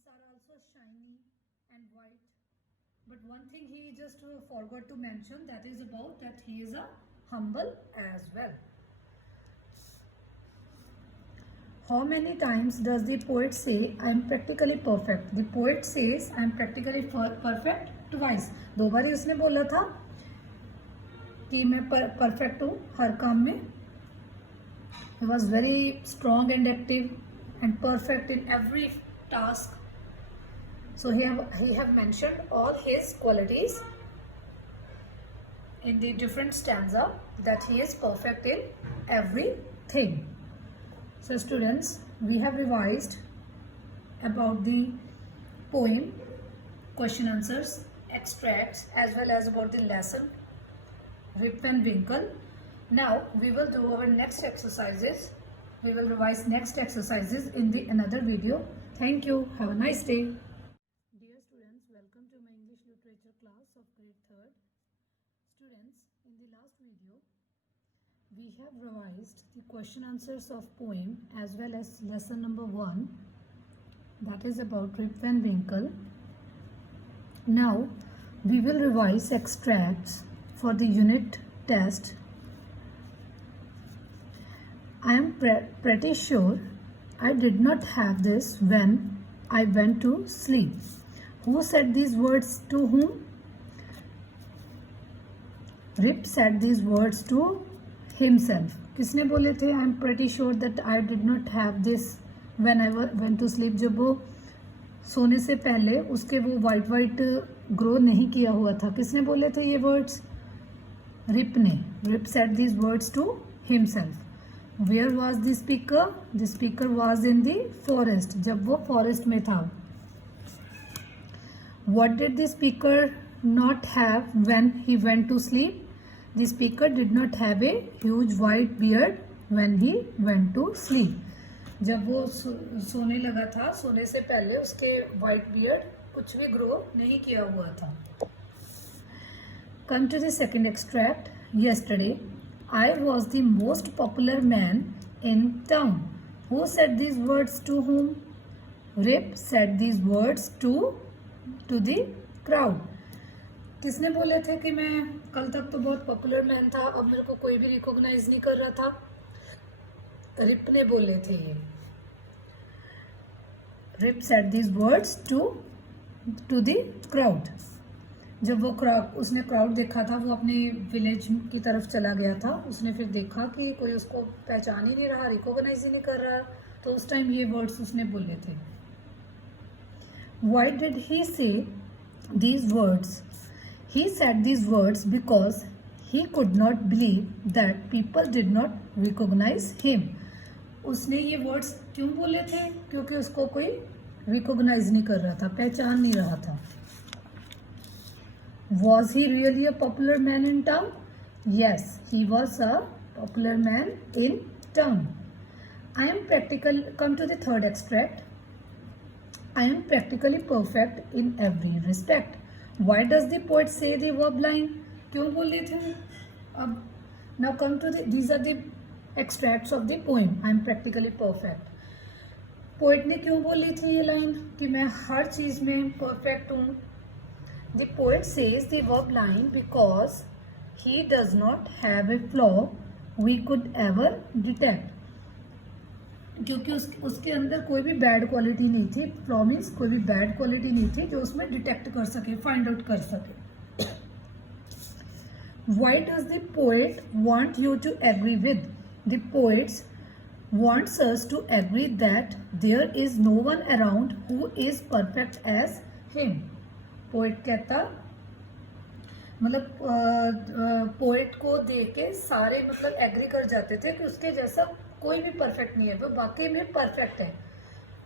Streets are also shiny and white. But one thing he just forgot to mention, that is about that he is a humble as well. How many times does the poet say I am practically perfect? The poet says I am practically perfect twice. दो बार ही उसने बोला था कि मैं perfect हूँ हर काम में. He was very strong and active and perfect in every task. So he have mentioned all his qualities in the different stanza, that he is perfect in everything. So students, we have revised about the poem, question answers, extracts, as well as about the lesson Rip Van Winkle. Now we will do our next exercises. We will revise next exercises in the another video. Thank you. Have a nice day. Dear students, welcome to my English literature class of grade 3rd. Students, in the last video, we have revised the question answers of poem as well as lesson number 1, that is about Rip Van Winkle. Now we will revise extracts for the unit test. I am pretty sure I did not have this when I went to sleep. Who said these words to whom? Rip said these words to himself. किसने बोले थे I am pretty sure that I did not have this when I went to sleep? जब वो सोने से पहले उसके वो वाइट ग्रो नहीं किया हुआ था. किसने बोले थे ये वर्ड्स? रिप ने. Rip said these words to himself. Where was the speaker? The speaker was in the forest. जब वो forest में था. What did the speaker not have when he went to sleep? The speaker did not have a huge white beard when he went to sleep. जब वो सोने लगा था, सोने से पहले उसके white beard कुछ भी grow नहीं किया हुआ था. Come to the second extract. Yesterday, I was the most popular man in town. Who said these words to whom? Rip said these words to the crowd. किसने बोले थे कि मैं कल तक तो बहुत पॉपुलर मैन था, अब मेरे को कोई भी रिकॉग्नाइज नहीं कर रहा था? रिप ने बोले थे ये. Rip said these words to the crowd. जब वो उसने क्राउड देखा था, वो अपने विलेज की तरफ चला गया था. उसने फिर देखा कि कोई उसको पहचान ही नहीं रहा, रिकॉग्नाइज ही नहीं कर रहा, तो उस टाइम ये वर्ड्स उसने बोले थे. Why did he say these words? He said these words because he could not believe that people did not recognize him. उसने ये वर्ड्स क्यों बोले थे? क्योंकि उसको कोई रिकॉग्नाइज नहीं कर रहा था, पहचान नहीं रहा था. Was he really a popular man in town? Yes, he was a popular man in town. I am practical. Come to the third extract. I am practically perfect in every respect. Why does the poet say the verb line? क्यों बोले थे? अब now come to these are the extracts of the poem. I am practically perfect. Poet ने क्यों बोली थी ये line कि मैं हर चीज में परफेक्ट हूँ? The poet says the verb line because he does not have a flaw we could ever detect. क्योंकि उसके अंदर कोई भी बैड क्वालिटी नहीं थी. फ्लॉ मीन्स कोई भी बैड क्वालिटी नहीं थी जो उसमें डिटेक्ट कर सके, फाइंड आउट कर सके. Why does the poet want you to agree with? The poet wants us to agree that there is no one around who is perfect as him. Poet कहता, मतलब पोएट को देख के सारे मतलब एग्री कर जाते थे कि उसके जैसा कोई भी परफेक्ट नहीं है, वो वाकई में परफेक्ट है.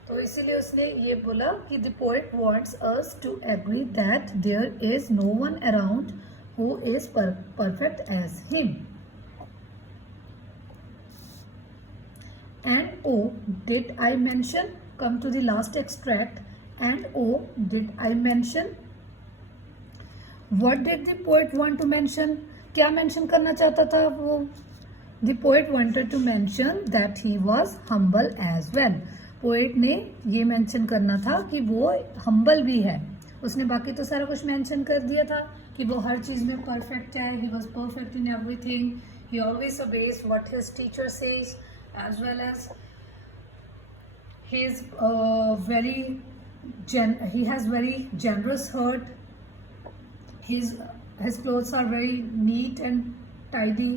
तो इसीलिए उसने ये बोला कि the poet wants us to agree that there is no one around who is perfect as him. And oh, did I mention? Come to the last extract. And oh, did I mention? What did the poet want to mention? क्या mention करना चाहता था वो? The poet wanted to mention that he was humble as well. Poet ने ये mention करना था कि वो हम्बल भी है. उसने बाकी तो सारा कुछ मेंशन कर दिया था कि वो हर चीज़ में परफेक्ट है. He was perfect in everything. He always obeys what his teacher says, as well as he is he has very generous heart. His clothes are very neat and tidy.